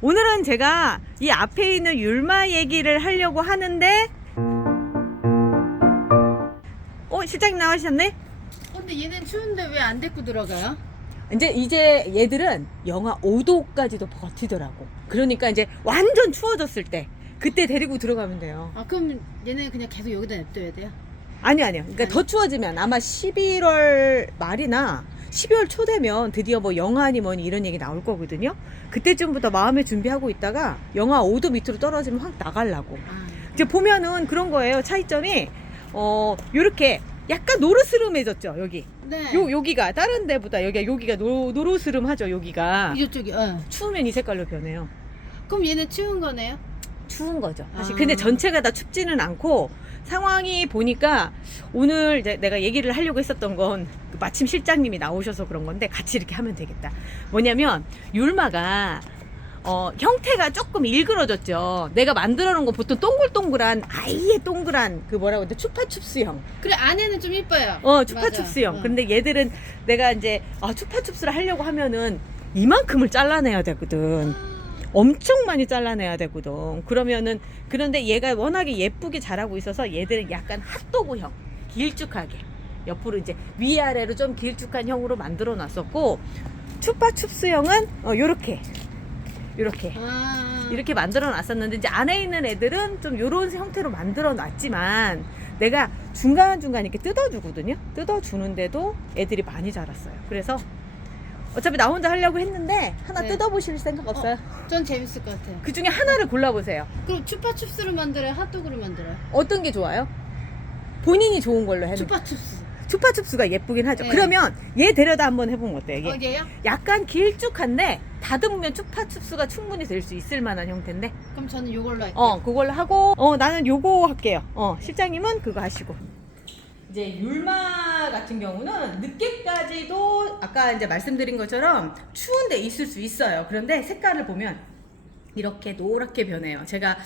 오늘은 제가 이 앞에 있는 율마 얘기를 하려고 하는데, 실장님 나오셨네? 근데 얘는 추운데 왜 안 데리고 들어가요? 이제 얘들은 영하 5도까지도 버티더라고. 그러니까 이제 완전 추워졌을 때, 그때 데리고 들어가면 돼요. 아, 그럼 얘는 그냥 계속 여기다 냅둬야 돼요? 아니요. 그러니까 아니. 더 추워지면 아마 11월 말이나 12월 초 되면 드디어 뭐 영하니 뭐니 이런 얘기 나올 거거든요. 그때쯤부터 마음의 준비하고 있다가 영하 5도 밑으로 떨어지면 확 나가려고. 아, 이제 보면은 그런 거예요. 차이점이 요렇게 약간 노르스름해졌죠. 여기. 네. 여기가 다른 데보다 여기가 노르스름하죠. 여기가. 이쪽이, 추우면 이 색깔로 변해요. 그럼 얘는 추운 거네요? 추운 거죠. 사실. 아. 근데 전체가 다 춥지는 않고 상황이 보니까 오늘 이제 내가 얘기를 하려고 했었던 건 마침 실장님이 나오셔서 그런 건데 같이 이렇게 하면 되겠다. 뭐냐면 율마가 형태가 조금 일그러졌죠. 내가 만들어 놓은 거 보통 동글동글한 아예 동그란 그 뭐라고 해야 돼? 추파춥스형. 그래, 안에는 좀 이뻐요. 추파춥스형. 맞아. 근데 얘들은 내가 이제 추파춥스를 하려고 하면은 이만큼을 잘라내야 되거든. 엄청 많이 잘라내야 되거든. 그런데 얘가 워낙에 예쁘게 자라고 있어서 얘들은 약간 핫도그형, 길쭉하게 옆으로 이제 위아래로 좀 길쭉한 형으로 만들어 놨었고, 추파춥스형은 이렇게 이렇게 만들어 놨었는데, 이제 안에 있는 애들은 좀 요런 형태로 만들어 놨지만 내가 중간중간 이렇게 뜯어주거든요. 뜯어주는데도 애들이 많이 자랐어요. 그래서 어차피 나 혼자 하려고 했는데 하나 네. 뜯어보실 생각 없어요? 전 재밌을 것 같아요. 그 중에 하나를 골라보세요. 그럼 추파춥스를 만들어요? 핫도그를 만들어요? 어떤 게 좋아요? 본인이 좋은 걸로 해놓은. 추파춥스. 추파춥스가 예쁘긴 하죠. 네. 그러면 얘 데려다 한번 해보면 어때요? 얘 얘요? 약간 길쭉한데 다듬으면 추파춥스가 충분히 될 수 있을 만한 형태인데, 그럼 저는 요걸로 할게요. 그걸로 하고, 나는 요거 할게요. 실장님은 그거 하시고. 이제 율마 같은 경우는 늦게까지도 아까 이제 말씀드린 것처럼 추운데 있을 수 있어요. 그런데 색깔을 보면 이렇게 노랗게 변해요. 제가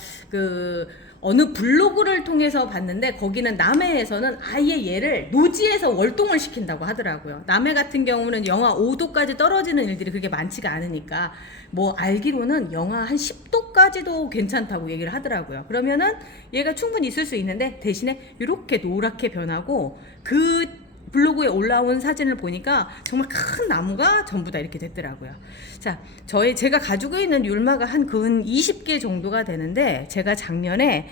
어느 블로그를 통해서 봤는데 거기는 남해에서는 아예 얘를 노지에서 월동을 시킨다고 하더라고요. 남해 같은 경우는 영하 5도까지 떨어지는 일들이 그렇게 많지가 않으니까 뭐 알기로는 영하 한 10도까지도 괜찮다고 얘기를 하더라고요. 그러면은 얘가 충분히 있을 수 있는데 대신에 이렇게 노랗게 변하고, 그 블로그에 올라온 사진을 보니까 정말 큰 나무가 전부 다 이렇게 됐더라고요. 자, 제가 가지고 있는 율마가 한 근 20개 정도가 되는데, 제가 작년에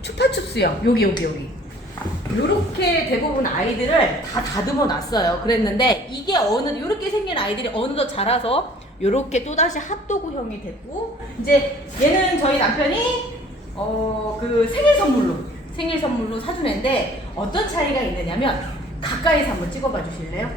추파춥스형 여기 요렇게 대부분 아이들을 다 다듬어 놨어요. 그랬는데 이게 요렇게 생긴 아이들이 어느덧 자라서 요렇게 또다시 핫도그형이 됐고, 이제 얘는 저희 남편이 생일 선물로 사준 애인데, 어떤 차이가 있느냐면 가까이서 한번 찍어봐 주실래요?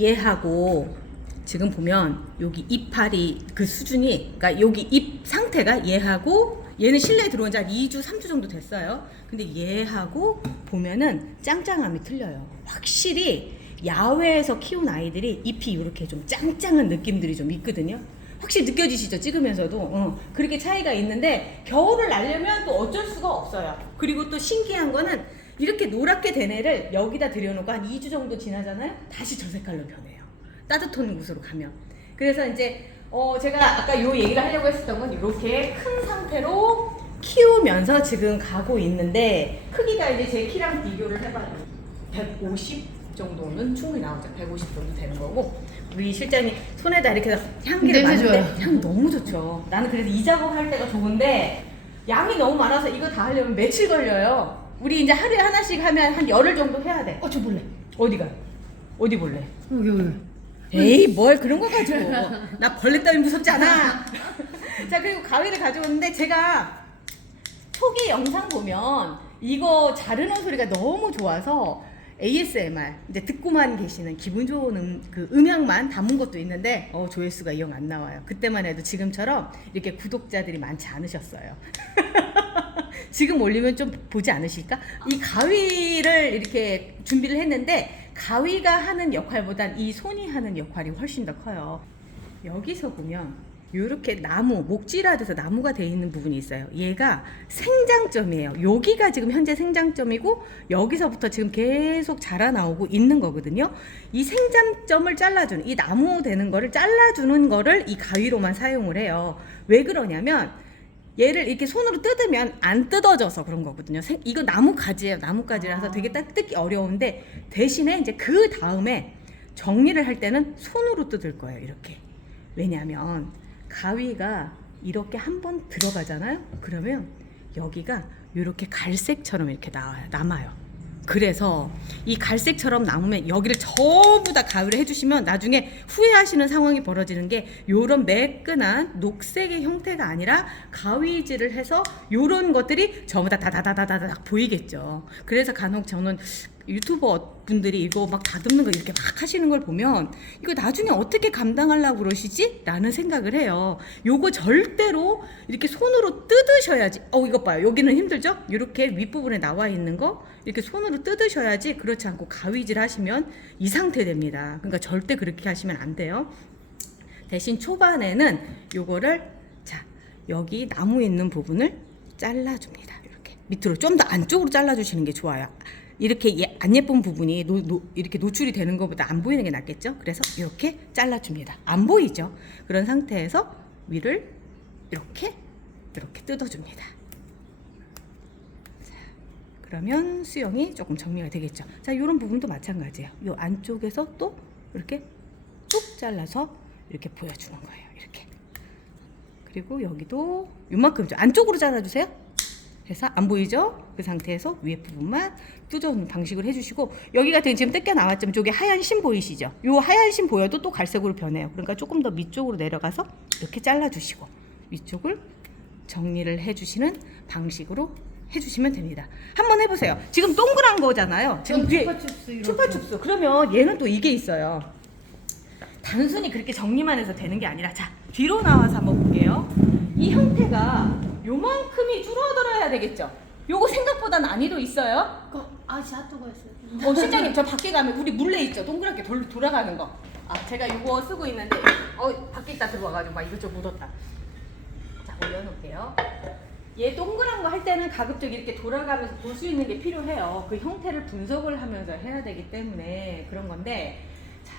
얘하고 지금 보면 여기 이파리 그 수준이, 그러니까 여기 잎 상태가 얘는 실내에 들어온 지 한 2주 3주 정도 됐어요. 근데 얘하고 보면은 짱짱함이 틀려요. 확실히 야외에서 키운 아이들이 잎이 이렇게 좀 짱짱한 느낌들이 좀 있거든요. 확실히 느껴지시죠? 찍으면서도. 그렇게 차이가 있는데 겨울을 날려면 또 어쩔 수가 없어요. 그리고 또 신기한 거는 이렇게 노랗게 된 애를 여기다 들여놓고 한 2주 정도 지나잖아요? 다시 저 색깔로 변해요. 따뜻한 곳으로 가면. 그래서 이제 제가 아까 요 얘기를 하려고 했었던 건 이렇게 큰 상태로 키우면서 지금 가고 있는데, 크기가 이제 제 키랑 비교를 해봐도 150 정도는 충분히 나오죠. 150 정도 되는 거고, 우리 실장님 손에다 이렇게 향기를 냄새 맡는데 좋아요. 향 너무 좋죠. 나는 그래서 이 작업할 때가 좋은데 양이 너무 많아서 이거 다 하려면 며칠 걸려요. 우리 이제 하루에 하나씩 하면 한 열흘 정도 해야 돼. 저 볼래. 어디가? 어디 볼래? 여기. 에이, 뭘 그런 거 가지고. 나 벌레 따위 무섭지 않아. 자, 그리고 가위를 가져오는데, 제가 초기 영상 보면 이거 자르는 소리가 너무 좋아서 ASMR 이제 듣고만 계시는 기분 좋은 음향만 담은 것도 있는데 조회수가 영 안 나와요. 그때만 해도 지금처럼 이렇게 구독자들이 많지 않으셨어요. 지금 올리면 좀 보지 않으실까? 이 가위를 이렇게 준비를 했는데, 가위가 하는 역할보단 이 손이 하는 역할이 훨씬 더 커요. 여기서 보면 요렇게 나무, 목질화돼서 나무가 돼 있는 부분이 있어요. 얘가 생장점이에요. 여기가 지금 현재 생장점이고 여기서부터 지금 계속 자라나오고 있는 거거든요. 이 생장점을 잘라주는, 이 나무 되는 거를 잘라주는 거를 이 가위로만 사용을 해요. 왜 그러냐면 얘를 이렇게 손으로 뜯으면 안 뜯어져서 그런 거거든요. 이거 나무가지예요. 나무가지라서 되게 딱 뜯기 어려운데, 대신에 이제 그 다음에 정리를 할 때는 손으로 뜯을 거예요. 이렇게. 왜냐면 가위가 이렇게 한번 들어가잖아요. 그러면 여기가 이렇게 갈색처럼 이렇게 남아요. 그래서 이 갈색처럼 남으면 여기를 전부 다 가위로 해주시면 나중에 후회하시는 상황이 벌어지는 게, 요런 매끈한 녹색의 형태가 아니라 가위질을 해서 요런 것들이 전부 다 다다다다다닥 보이겠죠. 그래서 간혹 저는 유튜버 분들이 이거 막 다듬는 거 이렇게 막 하시는 걸 보면 이거 나중에 어떻게 감당하려고 그러시지? 라는 생각을 해요. 요거 절대로 이렇게 손으로 뜯으셔야지. 이것 봐요. 여기는 힘들죠? 이렇게 윗부분에 나와 있는 거 이렇게 손으로 뜯으셔야지. 그렇지 않고 가위질 하시면 이 상태 됩니다. 그러니까 절대 그렇게 하시면 안 돼요. 대신 초반에는 요거를, 자, 여기 나무 있는 부분을 잘라줍니다. 이렇게 밑으로 좀 더 안쪽으로 잘라주시는 게 좋아요. 이렇게 안 예쁜 부분이 이렇게 노출이 되는 것보다 안 보이는 게 낫겠죠? 그래서 이렇게 잘라줍니다. 안 보이죠? 그런 상태에서 위를 이렇게 뜯어줍니다. 자, 그러면 수영이 조금 정리가 되겠죠? 자, 이런 부분도 마찬가지예요. 이 안쪽에서 또 이렇게 뚝 잘라서 이렇게 보여주는 거예요. 이렇게. 그리고 여기도 이만큼 좀 안쪽으로 잘라주세요. 해서 안 보이죠? 그 상태에서 위에 부분만 뜯어주는 방식으로 해주시고, 여기가 지금 뜯겨 나왔지만 저기 하얀 심 보이시죠? 요 하얀 심 보여도 또 갈색으로 변해요. 그러니까 조금 더 밑쪽으로 내려가서 이렇게 잘라주시고 위쪽을 정리를 해주시는 방식으로 해주시면 됩니다. 한번 해보세요. 지금 동그란 거잖아요. 지금 위에 추파춥스. 그러면 얘는 또 이게 있어요. 단순히 그렇게 정리만 해서 되는 게 아니라, 자, 뒤로 나와서 한번 볼게요. 이 형태가 요만큼이 줄어들어야 되겠죠? 요거 생각보다 난이도 있어요. 핫도그 했어요. 실장님, 저 밖에 가면 우리 물레 있죠? 동그랗게 돌아가는 거. 제가 이거 쓰고 있는데 밖에 있다 들어와가지고 막 이것저것 묻었다. 자, 올려놓을게요. 얘 동그란 거 할 때는 가급적 이렇게 돌아가면서 볼 수 있는 게 필요해요. 그 형태를 분석을 하면서 해야 되기 때문에 그런 건데, 자,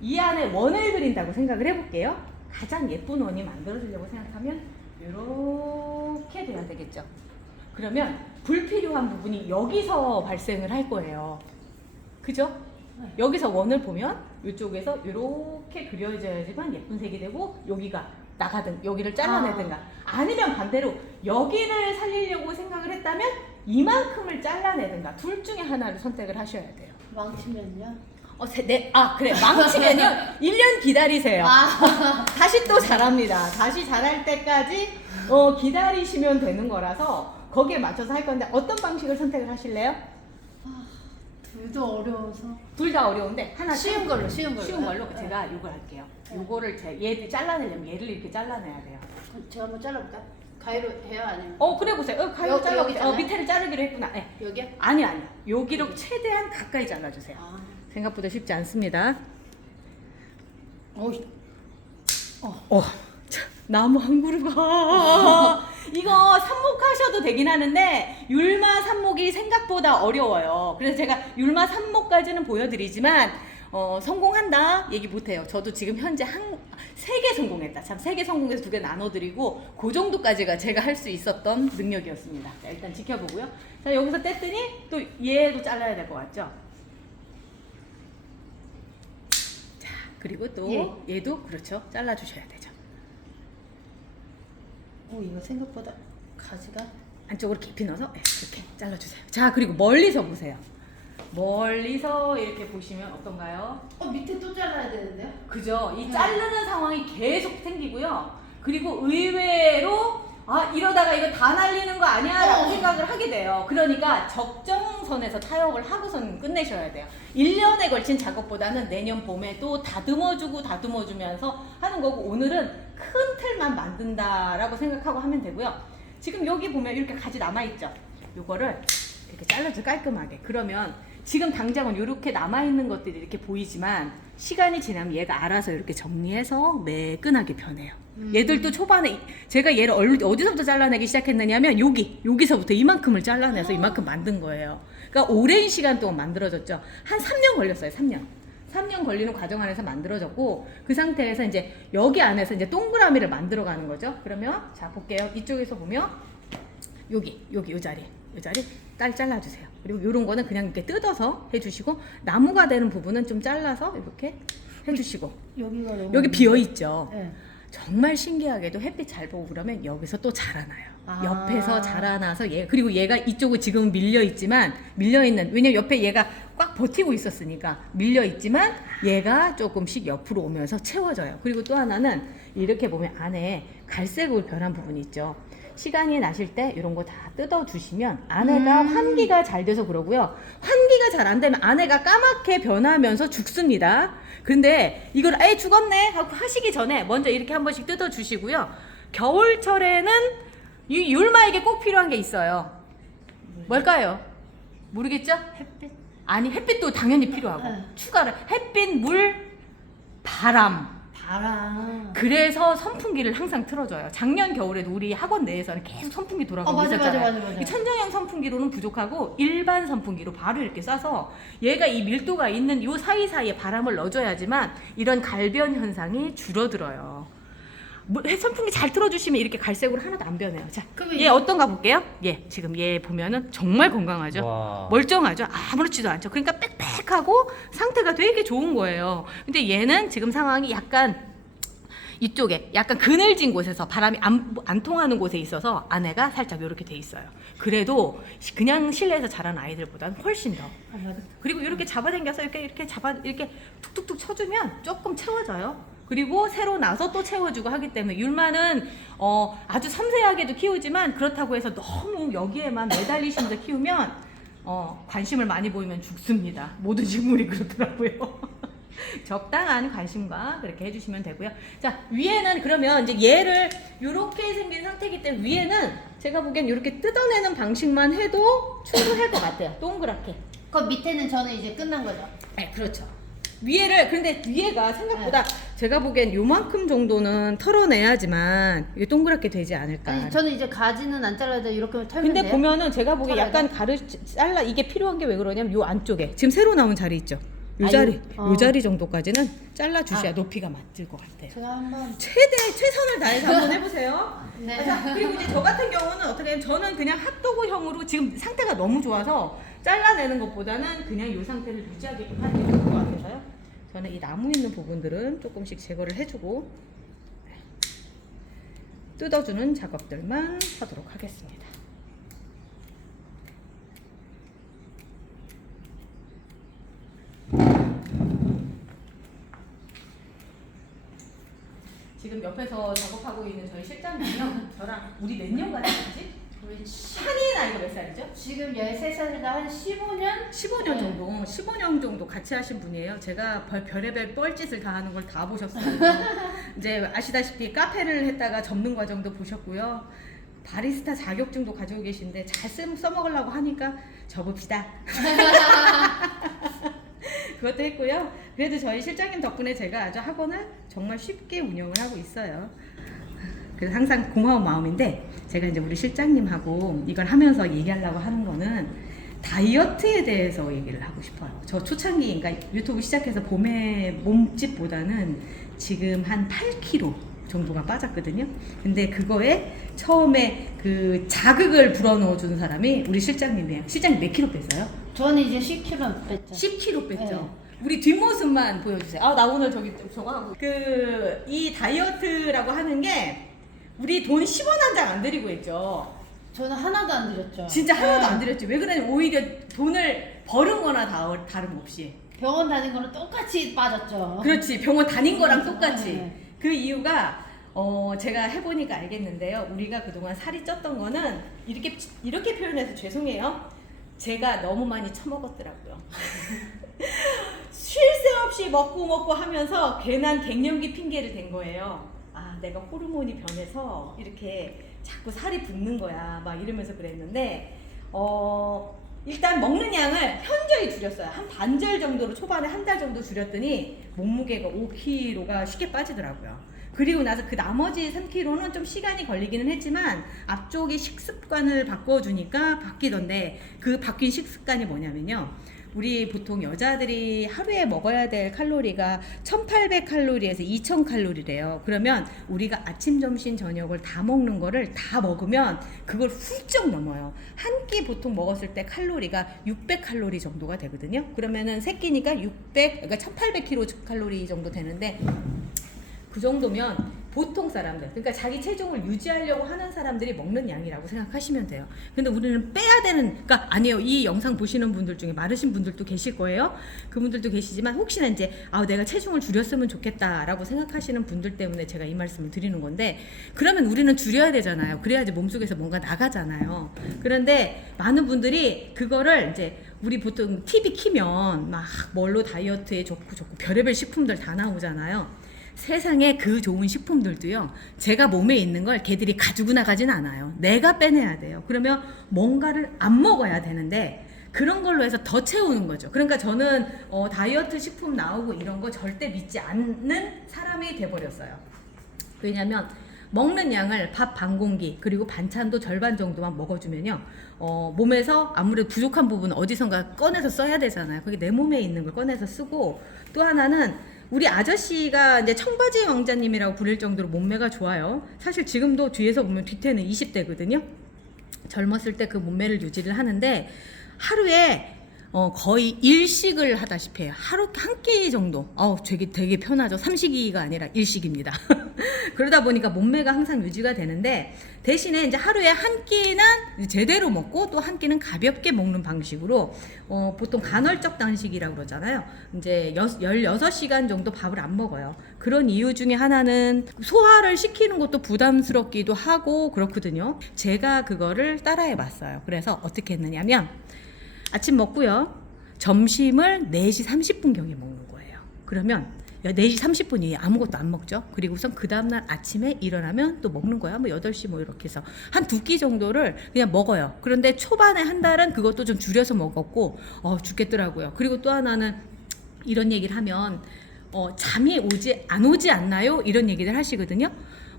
이 안에 원을 그린다고 생각을 해볼게요. 가장 예쁜 원이 만들어지려고 생각하면 이렇게 돼야 되겠죠. 그러면 불필요한 부분이 여기서 발생을 할 거예요. 그죠? 여기서 원을 보면 이쪽에서 이렇게 그려져야지만 예쁜 색이 되고, 여기가 나가든 여기를 잘라내든가, 아니면 반대로 여기를 살리려고 생각을 했다면 이만큼을 잘라내든가, 둘 중에 하나를 선택을 하셔야 돼요. 망치면요? 그래. 망치면요 1년 기다리세요. 다시 또 자랍니다. 다시 자랄 때까지 기다리시면 되는 거라서 거기에 맞춰서 할 건데, 어떤 방식을 선택을 하실래요? 둘 다 어려워서. 둘 다 어려운데 하나 쉬운 걸로. 쉬운 걸로 제가 이걸 할게요. 요거를 얘를 잘라내려면 얘를 이렇게 잘라내야 돼요. 제가 한번 잘라볼까요? 가위로 해요? 아니면? 그래 보세요. 가위로 잘라보세요. 밑에를 자르기로 했구나. 네. 여기요? 아니. 여기로 최대한 가까이 잘라주세요. 생각보다 쉽지 않습니다. 나무 한 그루가 이거 삽목하셔도 되긴 하는데 율마 삽목이 생각보다 어려워요. 그래서 제가 율마 삽목까지는 보여드리지만 성공한다 얘기 못해요. 저도 지금 현재 3개 성공했다. 참 3개 성공해서 2개 나눠드리고 그 정도까지가 제가 할 수 있었던 능력이었습니다. 자, 일단 지켜보고요. 자, 여기서 뗐더니 또 얘도 잘라야 될 것 같죠? 자, 그리고 또 얘도 그렇죠. 잘라주셔야 되죠. 이거 생각보다 가지가 안쪽으로 깊이 넣어서 이렇게 잘라주세요. 자, 그리고 멀리서 보세요. 멀리서 이렇게 보시면 어떤가요? 밑에 또 잘라야 되는데요? 그죠? 이 자르는 상황이 계속 생기고요. 그리고 의외로 이러다가 이거 다 날리는 거 아니야? 라고 생각을 하게 돼요. 그러니까 적정선에서 타협을 하고선 끝내셔야 돼요. 1년에 걸친 작업보다는 내년 봄에 또 다듬어주면서 하는 거고, 오늘은 큰 틀만 만든다라고 생각하고 하면 되고요. 지금 여기 보면 이렇게 가지 남아있죠? 요거를 이렇게 잘라줘, 깔끔하게. 그러면 지금 당장은 이렇게 남아있는 것들이 이렇게 보이지만 시간이 지나면 얘가 알아서 이렇게 정리해서 매끈하게 변해요. 얘들도 초반에 제가 얘를 어디서부터 잘라내기 시작했느냐면 여기서부터 이만큼을 잘라내서 이만큼 만든 거예요. 그러니까 오랜 시간 동안 만들어졌죠. 한 3년 걸렸어요. 3년 걸리는 과정 안에서 만들어졌고, 그 상태에서 이제 여기 안에서 이제 동그라미를 만들어 가는 거죠. 그러면 자 볼게요. 이쪽에서 보면 여기 이 자리 딸 잘라주세요. 그리고 이런 거는 그냥 이렇게 뜯어서 해주시고, 나무가 되는 부분은 좀 잘라서 이렇게 해주시고, 여기가 너무 여기 비어 있죠. 네. 정말 신기하게도 햇빛 잘 보고 그러면 여기서 또 자라나요. 아. 옆에서 자라나서 그리고 얘가 이쪽은 지금 밀려 있지만, 왜냐면 옆에 얘가 꽉 버티고 있었으니까 밀려 있지만 얘가 조금씩 옆으로 오면서 채워져요. 그리고 또 하나는 이렇게 보면 안에 갈색으로 변한 부분이 있죠. 시간이 나실 때 이런 거 다 뜯어 주시면 안에가 환기가 잘 돼서 그러고요. 환기가 잘 안 되면 안에가 까맣게 변하면서 죽습니다. 근데 이걸 아예 죽었네 하고 하시기 전에 먼저 이렇게 한 번씩 뜯어 주시고요. 겨울철에는 이 율마에게 꼭 필요한 게 있어요. 뭘까요? 모르겠죠? 햇빛. 아니, 햇빛도 당연히 필요하고 추가로 햇빛, 물, 바람. 그래서 선풍기를 항상 틀어줘요. 작년 겨울에도 우리 학원 내에서는 계속 선풍기 돌아가고 맞아. 있었잖아요. 이 천정형 선풍기로는 부족하고 일반 선풍기로 바로 이렇게 쏴서 얘가 이 밀도가 있는 요 사이사이에 바람을 넣어줘야지만 이런 갈변 현상이 줄어들어요. 선풍기 잘 틀어주시면 이렇게 갈색으로 하나도 안 변해요. 자, 얘 어떤가 볼게요. 지금 얘 보면은 정말 건강하죠. 와. 멀쩡하죠. 아무렇지도 않죠. 그러니까 빽빽하고 상태가 되게 좋은 거예요. 근데 얘는 지금 상황이 약간 이쪽에 약간 그늘진 곳에서 바람이 안 통하는 곳에 있어서 안에가 살짝 이렇게 돼 있어요. 그래도 그냥 실내에서 자란 아이들보다는 훨씬 더. 그리고 이렇게 잡아당겨서 이렇게 툭툭툭 쳐주면 조금 채워져요. 그리고 새로 나서 또 채워주고 하기 때문에 율마는 아주 섬세하게도 키우지만 그렇다고 해서 너무 여기에만 매달리시면서 키우면 관심을 많이 보이면 죽습니다. 모든 식물이 그렇더라고요. 적당한 관심과 그렇게 해주시면 되고요. 자, 위에는 그러면 이제 얘를 이렇게 생긴 상태이기 때문에 위에는 제가 보기엔 이렇게 뜯어내는 방식만 해도 충분할 것 같아요. 동그랗게. 그 밑에는 저는 이제 끝난 거죠. 네, 그렇죠. 근데 위에가 생각보다 제가 보기엔 요만큼 정도는 털어내야지만 이게 동그랗게 되지 않을까. 아니 저는 이제 가지는 안 잘라도 이렇게 털면 근데 돼요? 보면은 제가 보기에 약간 잘라 이게 필요한 게 왜 그러냐면 요 안쪽에 지금 새로 나온 자리 있죠. 요 자리 정도까지는 잘라 주셔야 높이가 맞을 것 같아요. 제가 한번 최선을 다해서 한번 해보세요. 네. 자, 그리고 이제 저 같은 경우는 어떻게 하면 저는 그냥 핫도그형으로 지금 상태가 너무 좋아서 잘라내는 것보다는 그냥 요 상태를 유지하게끔 하는 게 좋을 것 같아서요. 저는 이 나무 있는 부분들은 조금씩 제거를 해주고 뜯어주는 작업들만 하도록 하겠습니다. 지금 옆에서 작업하고 있는 저희 실장님이요. 저랑 우리 몇 년 같이 우리 한이 나이가 몇 살이죠? 지금 13살이니까 한 15년? 15년 정도, 15년 정도 같이 하신 분이에요. 제가 별의별 뻘짓을 다 하는 걸 다 보셨어요. 이제 아시다시피 카페를 했다가 접는 과정도 보셨고요. 바리스타 자격증도 가지고 계신데 잘 써먹으려고 하니까 접읍시다. 그것도 했고요. 그래도 저희 실장님 덕분에 제가 아주 학원을 정말 쉽게 운영을 하고 있어요. 그래서 항상 고마운 마음인데 제가 이제 우리 실장님하고 이걸 하면서 얘기하려고 하는 거는 다이어트에 대해서 얘기를 하고 싶어요. 저 초창기, 그러니까 유튜브 시작해서 봄에 몸집보다는 지금 한 8kg 정도가 빠졌거든요. 근데 그거에 처음에 그 자극을 불어넣어 준 사람이 우리 실장님이에요. 실장님 몇 킬로 뺐어요? 저는 이제 10kg 뺐죠. 10kg 뺐죠. 네. 우리 뒷모습만 보여주세요. 나 오늘 저거 하고. 이 다이어트라고 하는 게 우리 돈 10원 한 장 안 드리고 했죠. 저는 하나도 안 드렸죠. 진짜 하나도 네. 안 드렸죠. 왜 그러냐면 오히려 돈을 버는 거나 다름없이. 병원 다닌 거는 똑같이 빠졌죠. 그렇지. 병원 다닌 거랑 똑같이. 네. 그 이유가 제가 해보니까 알겠는데요. 우리가 그동안 살이 쪘던 거는 이렇게 표현해서 죄송해요. 제가 너무 많이 처먹었더라고요. 쉴 새 없이 먹고 하면서 괜한 갱년기 핑계를 댄 거예요. 내가 호르몬이 변해서 이렇게 자꾸 살이 붙는 거야. 막 이러면서 그랬는데 일단 먹는 양을 현저히 줄였어요. 한 반절 정도로 초반에 한 달 정도 줄였더니 몸무게가 5kg가 쉽게 빠지더라고요. 그리고 나서 그 나머지 3kg는 좀 시간이 걸리기는 했지만 앞쪽에 식습관을 바꿔주니까 바뀌던데, 그 바뀐 식습관이 뭐냐면요. 우리 보통 여자들이 하루에 먹어야 될 칼로리가 1800칼로리에서 2000칼로리래요. 그러면 우리가 아침, 점심, 저녁을 다 먹는 거를 다 먹으면 그걸 훌쩍 넘어요. 한 끼 보통 먹었을 때 칼로리가 600칼로리 정도가 되거든요. 그러면은 세 끼니까 그러니까 1800kcal 정도 되는데, 그 정도면 보통 사람들, 그러니까 자기 체중을 유지하려고 하는 사람들이 먹는 양이라고 생각하시면 돼요. 근데 우리는 빼야 되는, 그러니까 아니에요. 이 영상 보시는 분들 중에 마르신 분들도 계실 거예요. 그분들도 계시지만 혹시나 이제 내가 체중을 줄였으면 좋겠다라고 생각하시는 분들 때문에 제가 이 말씀을 드리는 건데, 그러면 우리는 줄여야 되잖아요. 그래야지 몸속에서 뭔가 나가잖아요. 그런데 많은 분들이 그거를 이제 우리 보통 TV 키면 막 뭘로 다이어트에 좋고 별의별 식품들 다 나오잖아요. 세상에 그 좋은 식품들도요, 제가 몸에 있는 걸 걔들이 가지고 나가진 않아요. 내가 빼내야 돼요. 그러면 뭔가를 안 먹어야 되는데 그런 걸로 해서 더 채우는 거죠. 그러니까 저는 다이어트 식품 나오고 이런 거 절대 믿지 않는 사람이 돼버렸어요. 왜냐면 먹는 양을 밥 반 공기 그리고 반찬도 절반 정도만 먹어주면요, 몸에서 아무래도 부족한 부분은 어디선가 꺼내서 써야 되잖아요. 그게 내 몸에 있는 걸 꺼내서 쓰고, 또 하나는 우리 아저씨가 이제 청바지 왕자님이라고 부를 정도로 몸매가 좋아요. 사실 지금도 뒤에서 보면 뒤태는 20대거든요. 젊었을 때 그 몸매를 유지를 하는데 하루에 거의 일식을 하다시피 해요. 하루 한 끼 정도. 되게 편하죠. 삼식이가 아니라 일식입니다. 그러다 보니까 몸매가 항상 유지가 되는데, 대신에 이제 하루에 한 끼는 제대로 먹고 또 한 끼는 가볍게 먹는 방식으로, 보통 간헐적 단식이라고 그러잖아요. 이제 16시간 정도 밥을 안 먹어요. 그런 이유 중에 하나는 소화를 시키는 것도 부담스럽기도 하고 그렇거든요. 제가 그거를 따라해 봤어요. 그래서 어떻게 했느냐면, 아침 먹고요, 점심을 4시 30분경에 먹는 거예요. 그러면 4시 30분이 아무것도 안 먹죠. 그리고선 그 다음날 아침에 일어나면 또 먹는 거야. 8시 이렇게 해서 한 2끼 정도를 그냥 먹어요. 그런데 초반에 한 달은 그것도 좀 줄여서 먹었고 죽겠더라고요. 그리고 또 하나는 이런 얘기를 하면 잠이 안 오지 않나요? 이런 얘기를 하시거든요.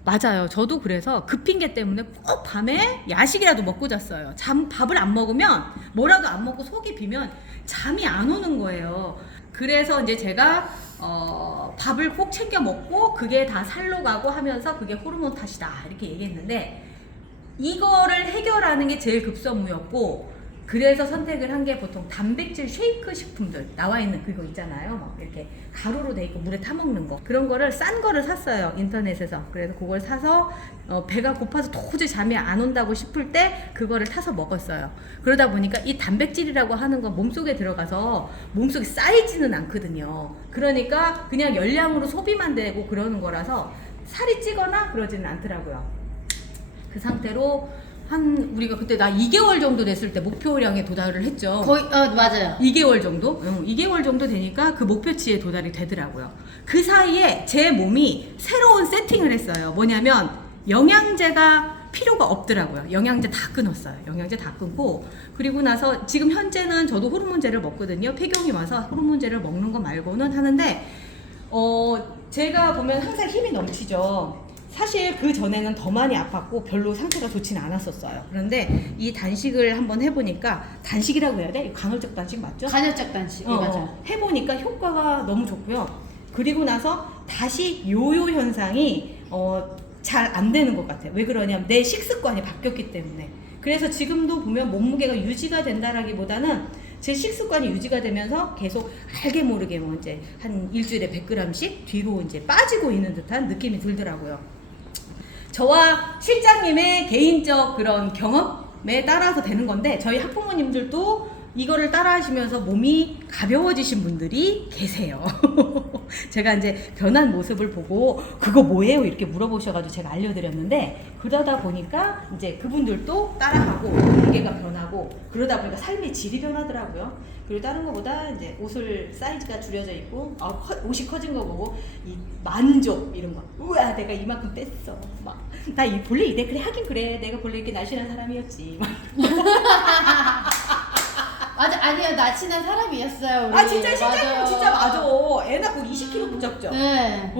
맞아요. 저도 그래서 그 핑계 때문에 꼭 밤에 야식이라도 먹고 잤어요. 밥을 안 먹으면, 뭐라도 안 먹고 속이 비면 잠이 안 오는 거예요. 그래서 이제 제가 밥을 꼭 챙겨 먹고 그게 다 살로 가고 하면서 그게 호르몬 탓이다 이렇게 얘기했는데, 이거를 해결하는 게 제일 급선무였고, 그래서 선택을 한 게 보통 단백질 쉐이크 식품들 나와 있는 그거 있잖아요. 막 이렇게 가루로 돼 있고 물에 타 먹는 거, 그런 거를 싼 거를 샀어요, 인터넷에서. 그래서 그걸 사서 배가 고파서 도저히 잠이 안 온다고 싶을 때 그거를 타서 먹었어요. 그러다 보니까 이 단백질이라고 하는 건 몸속에 들어가서 몸속에 쌓이지는 않거든요. 그러니까 그냥 열량으로 소비만 되고 그러는 거라서 살이 찌거나 그러지는 않더라고요. 그 상태로 우리가 그때 나 2개월 정도 됐을 때 목표량에 도달을 했죠. 거의 맞아요. 2개월 정도? 2개월 정도 되니까 그 목표치에 도달이 되더라고요. 그 사이에 제 몸이 새로운 세팅을 했어요. 뭐냐면 영양제가 필요가 없더라고요. 영양제 다 끊었어요. 영양제 다 끊고, 그리고 나서 지금 현재는 저도 호르몬제를 먹거든요. 폐경이 와서 호르몬제를 먹는 거 말고는 하는데, 제가 보면 항상 힘이 넘치죠. 사실 그 전에는 더 많이 아팠고 별로 상태가 좋지는 않았었어요. 그런데 이 단식을 한번 해보니까, 단식이라고 해야 돼? 간헐적 단식 맞죠? 간헐적 단식. 맞아요. 해보니까 효과가 너무 좋고요. 그리고 나서 다시 요요 현상이 잘 안 되는 것 같아요. 왜 그러냐면 내 식습관이 바뀌었기 때문에. 그래서 지금도 보면 몸무게가 유지가 된다라기보다는 제 식습관이 유지가 되면서 계속 알게 모르게 이제 한 일주일에 100g씩 뒤로 이제 빠지고 있는 듯한 느낌이 들더라고요. 저와 실장님의 개인적 그런 경험에 따라서 되는 건데, 저희 학부모님들도 이거를 따라 하시면서 몸이 가벼워지신 분들이 계세요. 제가 이제 변한 모습을 보고 그거 뭐예요? 이렇게 물어보셔가지고 제가 알려드렸는데, 그러다 보니까 이제 그분들도 따라하고 몸무게가 변하고, 그러다 보니까 삶의 질이 변하더라고요. 그리고 다른 것보다 이제 옷을 사이즈가 줄여져 있고, 옷이 커진 거 보고 이 만족 이런 거, 우와 내가 이만큼 뺐어, 막 나 본래 이래, 그래 하긴 그래 내가 본래 이렇게 날씬한 사람이었지 막. 아니요, 나 친한 사람이었어요. 우리. 아 진짜 실장님 맞아요. 진짜 맞아. 애 낳고 20kg 붙였죠. 네.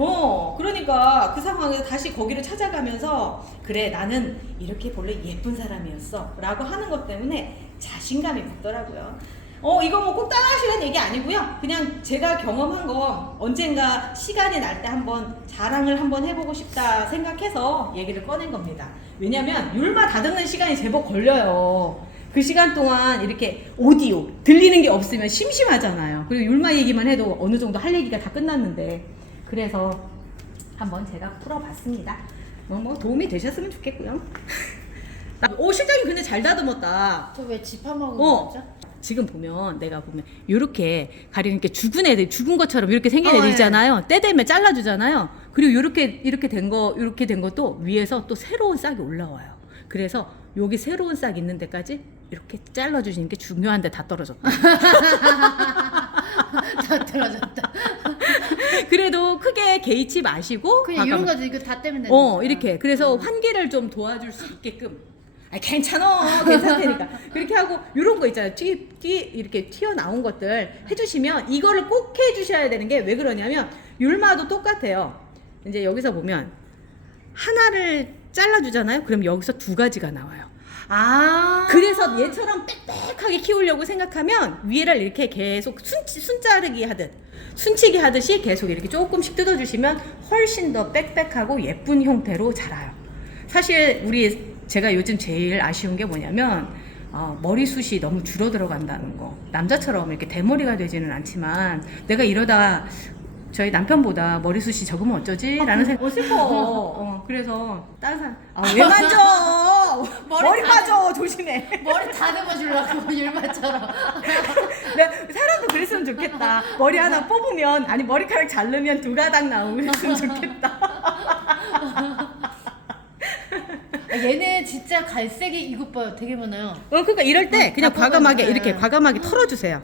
그러니까 그 상황에서 다시 거기를 찾아가면서 그래 나는 이렇게 본래 예쁜 사람이었어 라고 하는 것 때문에 자신감이 붙더라고요. 이거 뭐 꼭 따라하시는 얘기 아니고요. 그냥 제가 경험한 거 언젠가 시간이 날 때 한번 자랑을 한번 해보고 싶다 생각해서 얘기를 꺼낸 겁니다. 왜냐면 율마 다듬는 시간이 제법 걸려요. 그 시간 동안 이렇게 오디오 들리는 게 없으면 심심하잖아요. 그리고 율마 얘기만 해도 어느 정도 할 얘기가 다 끝났는데 그래서 한번 제가 풀어봤습니다. 뭐 도움이 되셨으면 좋겠고요. 오 실장님 근데 잘 다듬었다. 저 왜 집합하고 그러죠? 지금 보면 내가 보면 이렇게 가령 이렇게 죽은 애들 죽은 것처럼 이렇게 생긴 애들 예. 있잖아요. 때 되면 잘라주잖아요. 그리고 이렇게 된 것도 위에서 또 새로운 싹이 올라와요. 그래서 여기 새로운 싹 있는 데까지 이렇게 잘라주시는 게 중요한데 다 떨어졌다. 다 떨어졌다. 그래도 크게 개의치 마시고 그냥 이런 과감하게. 거 이거 다 떼면 되는 거죠. 이렇게 그래서 환기를 좀 도와줄 수 있게끔. 괜찮다니까. 그렇게 하고 이런 거 있잖아요. 이렇게 튀어나온 것들 해주시면 이거를 꼭 해주셔야 되는 게 왜 그러냐면 율마도 똑같아요. 이제 여기서 보면 하나를 잘라주잖아요. 그럼 여기서 두 가지가 나와요. 그래서 얘처럼 빽빽하게 키우려고 생각하면 위에를 이렇게 계속 순치기 하듯이 계속 이렇게 조금씩 뜯어주시면 훨씬 더 빽빽하고 예쁜 형태로 자라요. 사실 제가 요즘 제일 아쉬운 게 뭐냐면 머리숱이 너무 줄어들어 간다는 거. 남자처럼 이렇게 대머리가 되지는 않지만 내가 이러다 저희 남편보다 머리숱이 적으면 어쩌지? 라는 생각. 슬퍼. 그래서 다른 사람 왜 만져? 머리 빠져. 조심해. 머리 다듬어주려고 율마처럼. 사람도 그랬으면 좋겠다. 머리 하나 뽑으면 아니 머리카락 자르면 두 가닥 나오면 좋겠다. 얘네 진짜 갈색이 이것 봐요. 되게 많아요. 그러니까 이럴 때 그냥 다 과감하게 뽑아요. 이렇게 과감하게 털어주세요.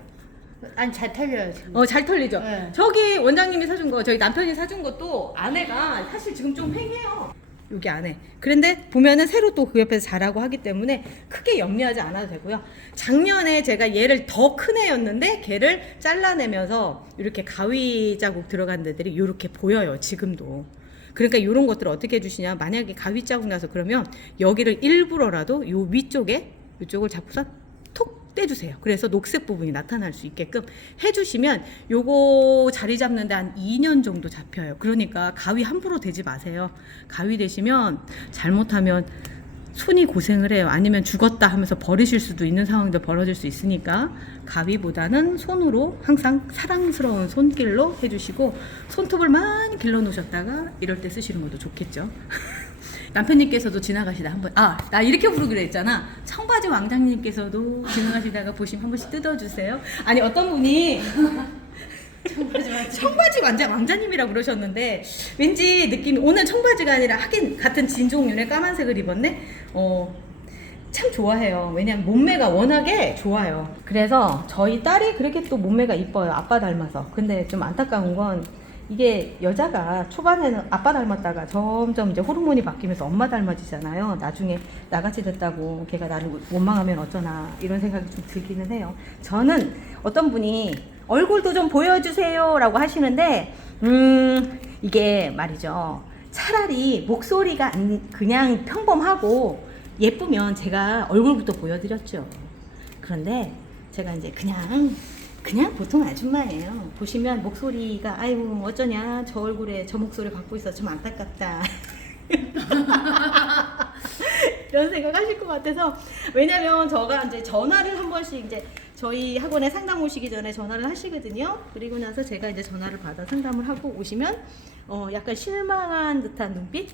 아니 잘 털려요 지금. 잘 털리죠. 네. 저기 원장님이 사준 거, 저희 남편이 사준 것도 안에가 사실 지금 좀 휑해요. 여기 안에. 그런데 보면은 새로 또 그 옆에서 자라고 하기 때문에 크게 염려하지 않아도 되고요. 작년에 제가 얘를 더 큰 애였는데 걔를 잘라내면서 이렇게 가위 자국 들어간 데들이 이렇게 보여요. 지금도. 그러니까 이런 것들을 어떻게 해주시냐. 만약에 가위 자국 나서 그러면 여기를 일부러라도 요 위쪽에 이쪽을 잡고서 톡 떼주세요. 그래서 녹색 부분이 나타날 수 있게끔 해주시면 요거 자리 잡는데 한 2년 정도 잡혀요. 그러니까 가위 함부로 대지 마세요. 가위 대시면 잘못하면 손이 고생을 해요. 아니면 죽었다 하면서 버리실 수도 있는 상황도 벌어질 수 있으니까 가위보다는 손으로 항상 사랑스러운 손길로 해주시고 손톱을 많이 길러 놓으셨다가 이럴 때 쓰시는 것도 좋겠죠. 남편님께서도 지나가시다 한번 나 이렇게 부르기로 했잖아. 청바지 왕장님께서도 지나가시다가 보시면 한 번씩 뜯어주세요. 아니 어떤 분이 청바지 왕자님이라고 그러셨는데 왠지 느낌이 오늘 청바지가 아니라 하긴 같은 진 종류의 까만색을 입었네. 참 좋아해요. 왜냐면 몸매가 워낙에 좋아요. 그래서 저희 딸이 그렇게 또 몸매가 이뻐요. 아빠 닮아서. 근데 좀 안타까운 건 이게 여자가 초반에는 아빠 닮았다가 점점 이제 호르몬이 바뀌면서 엄마 닮아지잖아요. 나중에 나같이 됐다고 걔가 나를 원망하면 어쩌나 이런 생각이 좀 들기는 해요. 저는 어떤 분이 얼굴도 좀 보여주세요 라고 하시는데 이게 말이죠. 차라리 목소리가 그냥 평범하고 예쁘면 제가 얼굴부터 보여드렸죠. 그런데 제가 이제 그냥 보통 아줌마예요. 보시면 목소리가 아이고 어쩌냐 저 얼굴에 저 목소리 갖고 있어 좀 안타깝다. 이런 생각 하실 것 같아서 왜냐면 저가 이제 전화를 한 번씩 이제 저희 학원에 상담 오시기 전에 전화를 하시거든요. 그리고 나서 제가 이제 전화를 받아 상담을 하고 오시면 약간 실망한 듯한 눈빛?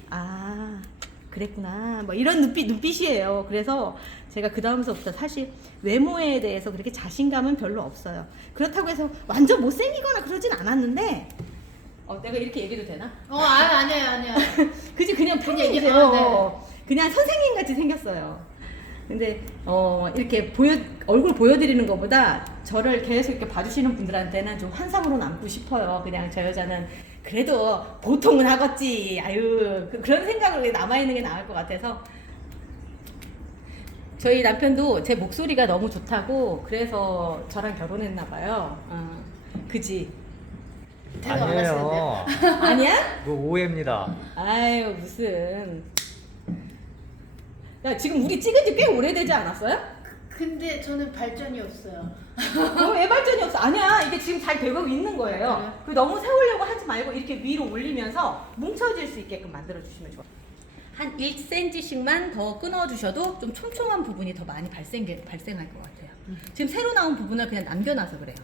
그랬구나. 뭐 이런 눈빛이에요. 그래서 제가 그 다음서부터 사실 외모에 대해서 그렇게 자신감은 별로 없어요. 그렇다고 해서 완전 못생기거나 그러진 않았는데 내가 이렇게 얘기해도 되나? 아니에요. 그지 그냥 편이세요. 그냥 선생님 같이 생겼어요. 근데 이렇게 얼굴 보여드리는 것보다 저를 계속 이렇게 봐주시는 분들한테는 좀 환상으로 남고 싶어요. 그냥 저 여자는 그래도 보통은 하겠지. 그런 생각으로 남아있는 게 나을 것 같아서 저희 남편도 제 목소리가 너무 좋다고 그래서 저랑 결혼했나 봐요. 그지? 대답 안 하시는데요? 아니에요. 아니야? 그거 오해입니다. 아유 무슨. 야 지금 우리 찍은 지 꽤 오래되지 않았어요? 근데 저는 발전이 없어요. 왜 발전이 없어? 아니야 이게 지금 잘 되고 있는 거예요. 그래요? 그 너무 세우려고 하지 말고 이렇게 위로 올리면서 뭉쳐질 수 있게끔 만들어 주시면 좋아요. 한 1cm씩만 더 끊어주셔도 좀 촘촘한 부분이 더 많이 발생할 것 같아요. 지금 새로 나온 부분을 그냥 남겨놔서 그래요.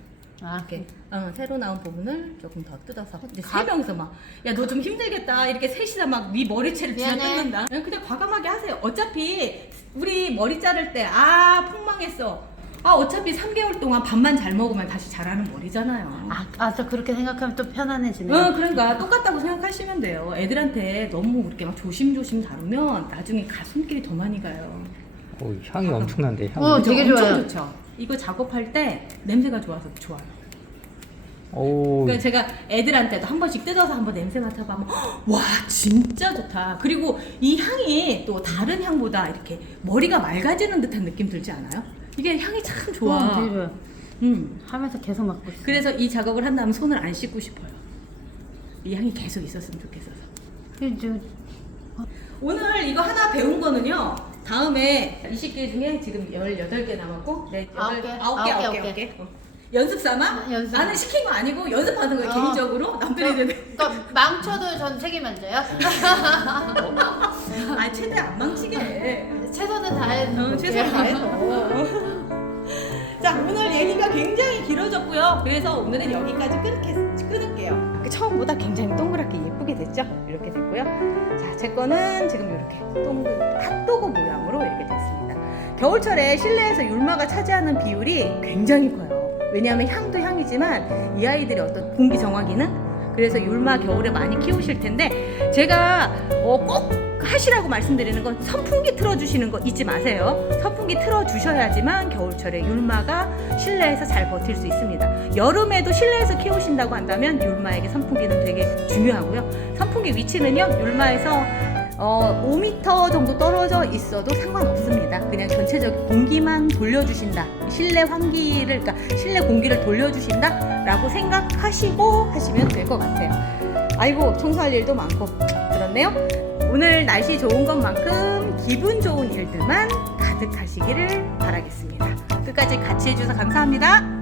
아, 이렇게 새로 나온 부분을 조금 더 뜯어서 이제 가- 세 명이서 막 야 너 좀 힘들겠다 이렇게 셋이서 막 위 머리채를 쥐어 미안해. 뜯는다. 그냥 과감하게 하세요. 어차피 우리 머리 자를 때 폭망했어. 어차피 3개월 동안 밥만 잘 먹으면 다시 자라는 머리잖아요. 저 그렇게 생각하면 또 편안해지네요. 그러니까 똑같다고 생각하시면 돼요. 애들한테 너무 그렇게 막 조심조심 다루면 나중에 가슴길이 더 많이 가요. 오, 향이 엄청난데 향이. 그죠? 되게 엄청 좋아요. 좋죠. 이거 작업할 때 냄새가 좋아서 좋아요. 오, 그러니까 제가 애들한테도 한 번씩 뜯어서 한번 냄새 맡아보면 와 진짜 좋다. 그리고 이 향이 또 다른 향보다 이렇게 머리가 맑아지는 듯한 느낌 들지 않아요? 이게 향이 참 좋아. 되게 좋아요. 하면서 계속 맡고 있어요. 그래서 이 작업을 한 다음 손을 안 씻고 싶어요. 이 향이 계속 있었으면 좋겠어서. 그죠? 오늘 이거 하나 배운 거는요. 다음에 20개 중에 지금 18개 남았고 아홉 개. 9개. 연습 삼아? 연습. 나는 시킨 거 아니고 연습하는 거예요. 개인적으로. 남들이 되는. 그러니까 망쳐도 전 책임 안 져요. 최대 안 망치게 해. 최선은 다해. 최선을 다해서. 자, 오늘 얘기가 굉장히 길어졌고요. 그래서 오늘은 여기까지 끊을게요. 처음보다 굉장히 동그랗게 예쁘게 됐죠? 이렇게 됐고요. 자, 제 거는 지금 이렇게 핫도그 모양으로 이렇게 됐습니다. 겨울철에 실내에서 율마가 차지하는 비율이 굉장히 커요. 왜냐하면 향도 향이지만 이 아이들의 어떤 공기 정화 기능? 그래서 율마 겨울에 많이 키우실 텐데 제가 꼭 하시라고 말씀드리는 건 선풍기 틀어주시는 거 잊지 마세요. 선풍기 틀어주셔야지만 겨울철에 율마가 실내에서 잘 버틸 수 있습니다. 여름에도 실내에서 키우신다고 한다면 율마에게 선풍기는 되게 중요하고요. 선풍기 위치는요 율마에서 5m 정도 떨어져 있어도 상관없습니다. 그냥 전체적인 공기만 돌려주신다. 실내 환기를, 그러니까 실내 공기를 돌려주신다 라고 생각하시고 하시면 될 것 같아요. 아이고 청소할 일도 많고 그렇네요. 오늘 날씨 좋은 것만큼 기분 좋은 일들만 가득하시기를 바라겠습니다. 끝까지 같이 해주셔서 감사합니다.